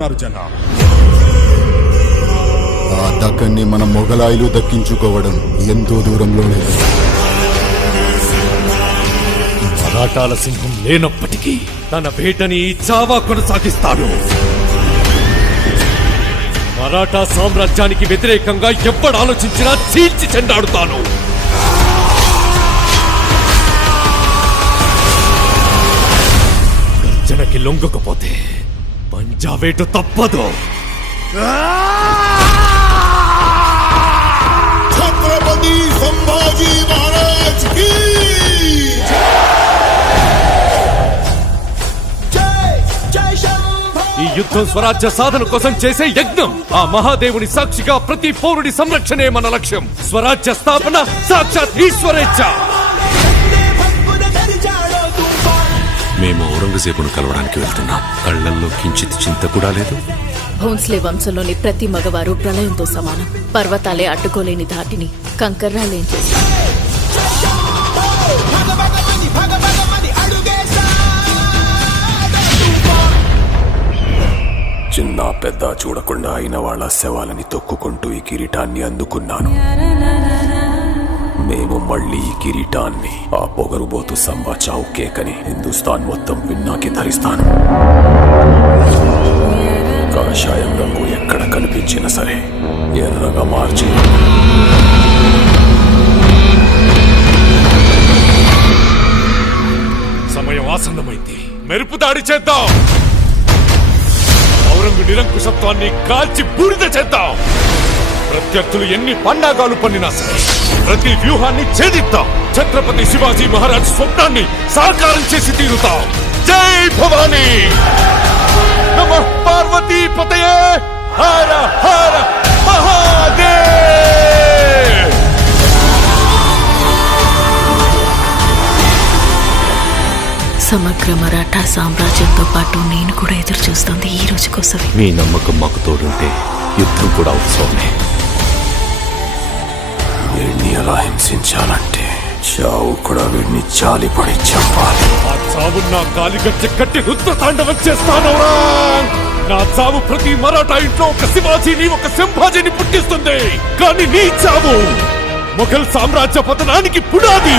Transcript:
జనం ఆ దక్కన్ని మన మొగలాయిలు దక్కించుకోవడం ఎంతో దూరంలోనే. మరాఠాల సింహం లేనప్పటికీ తన వేటని చావా కొనసాగిస్తాడు. మరాఠా సామ్రాజ్యానికి వ్యతిరేకంగా ఎవ్వడు ఆలోచించినా చీల్చి చెండాడుతాను. గర్జనకి లొంగకపోతే పంజావేటు తప్పదు. ఛత్రపతి సంభాజీ మహారాజ్ కీ ఈ యుద్ధం స్వరాజ్య సాధన కోసం చేసే యజ్ఞం. ఆ మహాదేవుని సాక్షిగా ప్రతి పౌరుడి సంరక్షణే మన లక్ష్యం. స్వరాజ్య స్థాపన సాక్షాత్ ఈశ్వరేచ్ఛ. మేము ఔరంగజేబును కలవడానికి వెళ్తున్నాం. కళ్లల్లో కించిత్ చింత కూడా లేదు. భోన్స్లే వంశంలోని ప్రతి మగవారు ప్రళయంతో సమానం. పర్వతాలే అడ్డుకోలేని ధాటిని కంకర్రాలేం చేశారు. చిన్న పెద్ద చూడకుండా అయిన వాళ్ళ శవాలని తొక్కుకుంటూ ఈ కిరీటాన్ని అందుకున్నాను. మేము మళ్ళీ ఈ కిరీటాన్ని ఆ పొగరుబోతు సంబా చావు కేకని హిందుస్థాన్ మొత్తం విన్నాకి ధరిస్తాను. కాషాయం రంగు ఎక్కడ కనిపించినా సరే ఎర్రగా మార్చి సమయం ఆసన్నమైంది. మెరుపు దాడి చేద్దాం. ఔరంగు నిరంకుశత్వాన్ని కాల్చి బూడిద చేద్దాం. ప్రత్యర్థులు ఎన్ని పన్నాగాలు పన్నినా సరే ప్రతి వ్యూహాన్ని ఛేదిద్దాం. ఛత్రపతి శివాజీ మహారాజ్ స్వప్నాన్ని సాకారం చేసి తీరుతాం. జై భవానీ. నమః పార్వతీ పతయే. హర హర మహాదేవ్. సమగ్ర మరాఠా సామ్రాజ్యంతో పాటు నేను కూడా ఎదురు చూస్తోంది ఈ రోజు కోసమే. మీ నమ్మకం మాకు తోడుంటే యుద్ధం కూడా ఉత్సవమే. వీడిని ఎలా హింసించాలంటే చావు కూడా వీడిని జాలిపడి చంపాలి. ఆ చావు నా కాలిగట్టె కట్టి రుద్రతాండవం చేస్తాను. నా చావు ప్రతి మరాఠా ఇంట్లో ఒక శివాజీని ఒక సంభాజీని పుట్టిస్తుంది. కానీ నీ చావు మొఘల్ సామ్రాజ్య పతనానికి పునాది.